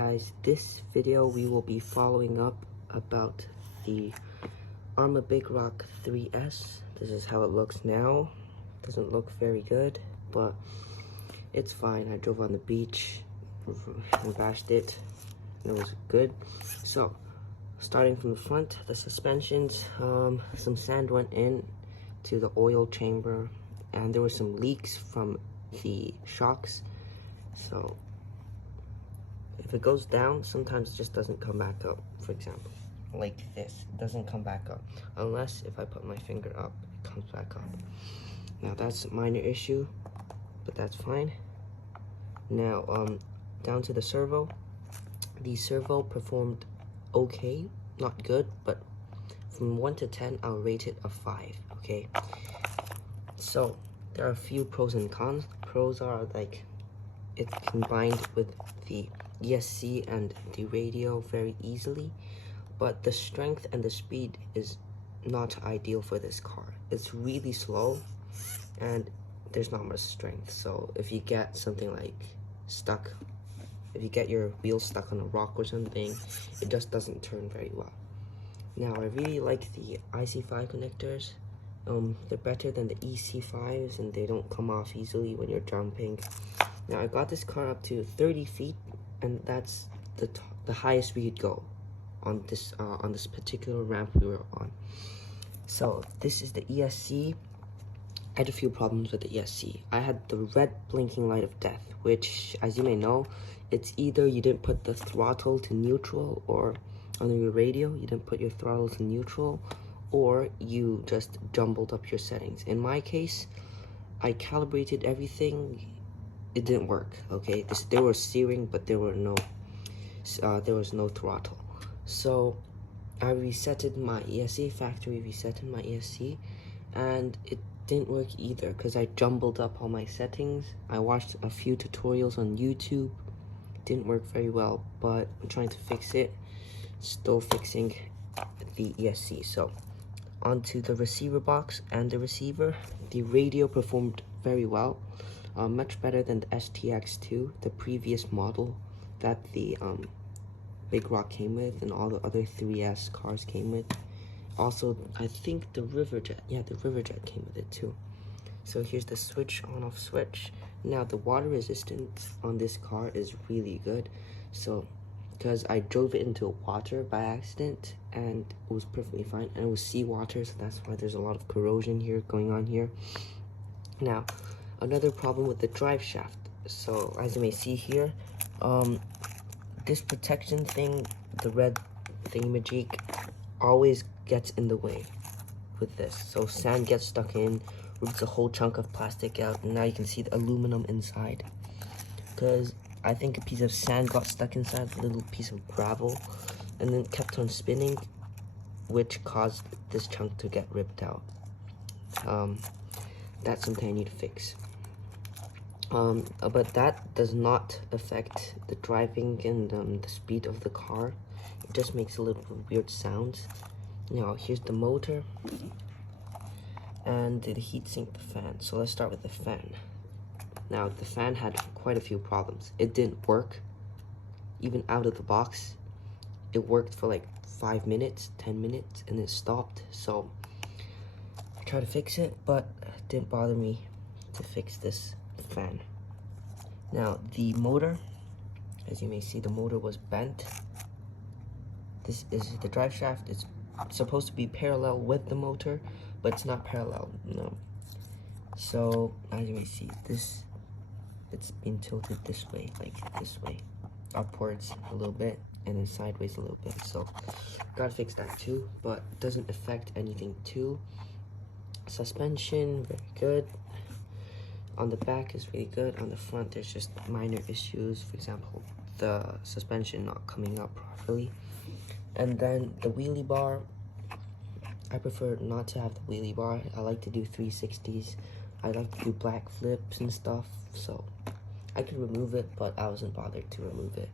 guys, this video we will be following up about the Arrma Big Rock 3S. This is how it looks now. Doesn't look very good, but it's fine. I drove on the beach and bashed it. It was good. So, starting from the front, the suspensions, some sand went in to the oil chamber, and there were some leaks from the shocks. So if it goes down, sometimes it just doesn't come back up. For example, like this, it doesn't come back up unless if I put my finger up, it comes back up. Now that's a minor issue, but that's fine. Now down to the servo. The servo performed okay, not good, but from 1 to 10 I'll rate it a 5. Okay, so there are a few pros and cons. Pros are like it's combined with the ESC and the radio very easily, but the strength and the speed is not ideal for this car. It's really slow and there's not much strength. So if you get something like stuck, if you get your wheel stuck on a rock or something, it just doesn't turn very well. Now I really like the IC5 connectors. They're better than the EC5s and they don't come off easily when you're jumping. Now I got this car up to 30 feet, and that's the highest we could go on this particular ramp we were on. So this is the ESC. I had a few problems with the ESC. I had the red blinking light of death, which, as you may know, it's either you didn't put the throttle to neutral, or on your radio you didn't put your throttle to neutral, or you just jumbled up your settings. In my case, I calibrated everything. It didn't work. Okay, there was steering, but there was no throttle. So I resetted my ESC, factory resetted my ESC, and it didn't work either because I jumbled up all my settings. I watched a few tutorials on YouTube. Didn't work very well, but I'm trying to fix it. Still fixing the ESC. So onto the receiver box and the receiver. The radio performed very well. Much better than the STX2, the previous model that the Big Rock came with and all the other 3S cars came with. Also, I think the Riverjet, yeah, the Riverjet came with it too. So here's the switch, on-off switch. Now the water resistance on this car is really good. So, because I drove it into water by accident and it was perfectly fine, and it was seawater, so that's why there's a lot of corrosion here going on here. Now, another problem with the drive shaft. So as you may see here, this protection thing, the red thingamajig, always gets in the way with this. So sand gets stuck in, roots a whole chunk of plastic out, and now you can see the aluminum inside. Because I think a piece of sand got stuck inside a little piece of gravel, and then kept on spinning, which caused this chunk to get ripped out. That's something I need to fix. But that does not affect the driving and the speed of the car. It just makes a little weird sounds. Now here's the motor and the heatsink, the fan. So let's start with the fan. Now the fan had quite a few problems. It didn't work even out of the box. It worked for like 5 minutes, 10 minutes, and it stopped. So I tried to fix it, but it didn't bother me to fix this fan. Now the motor, as you may see, the motor was bent. This is the drive shaft. It's supposed to be parallel with the motor, but it's not parallel, no. So as you may see, it's been tilted this way, like this way, upwards a little bit and then sideways a little bit. So gotta fix that too, but it doesn't affect anything too. Suspension, very good. On the back is really good. On the front, there's just minor issues. For example, the suspension not coming up properly. And then the wheelie bar, I prefer not to have the wheelie bar. I like to do 360s. I like to do black flips and stuff. So I could remove it, but I wasn't bothered to remove it.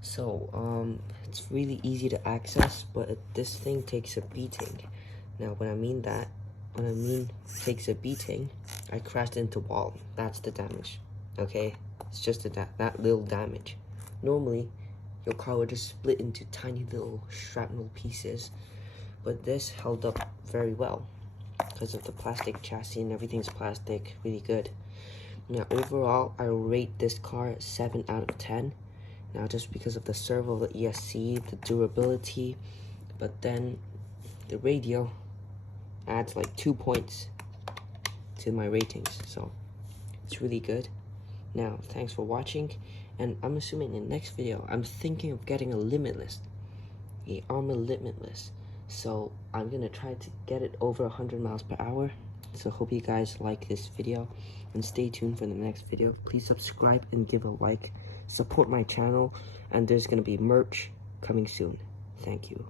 So it's really easy to access, but this thing takes a beating. Now when I mean takes a beating, I crashed into wall. That's the damage. Okay, it's just that little damage. Normally your car would just split into tiny little shrapnel pieces. But this held up very well because of the plastic chassis and everything's plastic, really good. Now overall, I rate this car 7 out of 10. Now just because of the servo, the ESC, the durability, but then the radio adds like 2 points to my ratings, so it's really good. Now, thanks for watching, and I'm assuming in the next video, I'm thinking of getting a Limitless, a Arrma Limitless. So I'm gonna try to get it over 100 miles per hour. So hope you guys like this video, and stay tuned for the next video. Please subscribe and give a like, support my channel, and there's gonna be merch coming soon. Thank you.